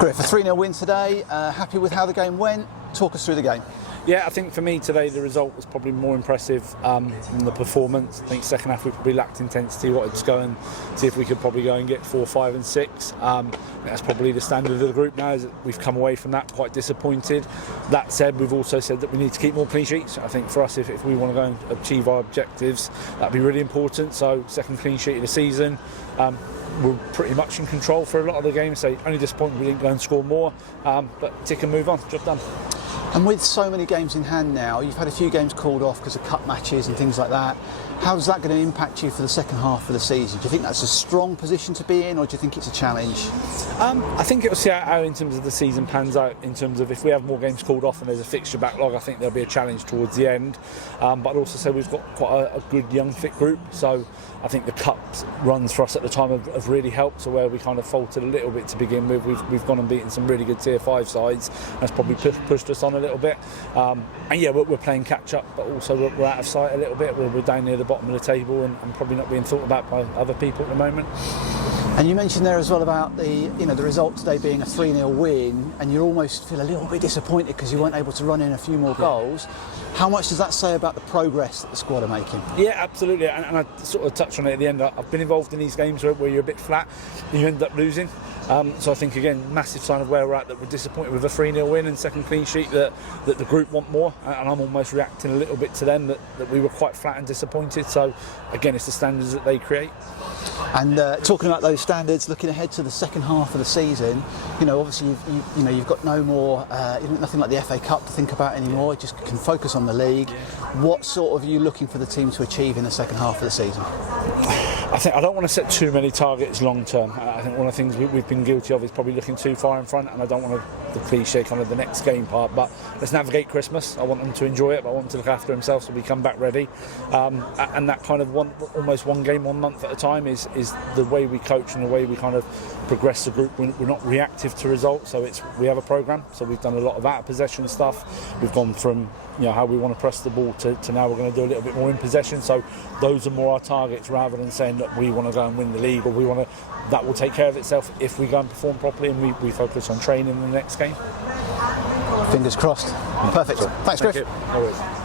Griff, a 3-0 win today. Happy with how the game went? Talk us through the game. Yeah, I think for me today the result was probably more impressive than the performance. I think second half we probably lacked intensity. Wanted to go and see if we could probably go and get 4, 5 and 6. That's probably the standard of the group now. Is that we've come away from that quite disappointed. That said, we've also said that we need to keep more clean sheets. I think for us, if we want to go and achieve our objectives, that'd be really important. So second clean sheet of the season. We're pretty much in control for a lot of the games. So only disappointed we didn't go and score more. But tick and move on. Job done. And with so many games in hand now, you've had a few games called off because of cup matches and things like that. How's that going to impact you for the second half of the season? Do you think that's a strong position to be in, or do you think it's a challenge? I think it'll see how in terms of the season pans out, in terms of if we have more games called off and there's a fixture backlog. I think there'll be a challenge towards the end. But I'd also say we've got quite a good young fit group, so I think the cup runs for us at the time have really helped. So where we kind of faltered a little bit to begin with, we've gone and beaten some really good Tier 5 sides. That's probably pushed us on a little bit. And yeah, we're playing catch up, but also we're out of sight a little bit. We're down near the bottom of the table and probably not being thought about by other people at the moment. And you mentioned there as well about the result today being a 3-0 win, and you almost feel a little bit disappointed because you weren't able to run in a few more goals. How much does that say about the progress that the squad are making? Yeah, absolutely, and I sort of touched on it at the end. I've been involved in these games where you're a bit flat and you end up losing. So I think, again, massive sign of where we're at, that we're disappointed with a 3-0 win and second clean sheet, that the group want more, and I'm almost reacting a little bit to them, that we were quite flat and disappointed. So again, it's the standards that they create. And talking about those standards, looking ahead to the second half of the season, obviously you've got no more, nothing like the FA Cup to think about anymore. You just can focus on the league. What sort of are you looking for the team to achieve in the second half of the season? I think I don't want to set too many targets long term. I think one of the things we've been guilty of is probably looking too far in front, and I don't want the cliche kind of the next game part. But let's navigate Christmas. I want them to enjoy it, but I want them to look after themselves so we come back ready. And that kind of almost one game, 1 month at a time is the way we coach and the way we kind of progress the group. We're not reactive to results, so we have a programme. So we've done a lot of out of possession stuff. We've gone from how we want to press the ball to now we're going to do a little bit more in possession. So those are more our targets, rather than saying that we want to go and win the league, or that will take care of itself if we go and perform properly and we focus on training in the next game. Fingers crossed. Perfect. Thanks, Griff. Thank you. No worries.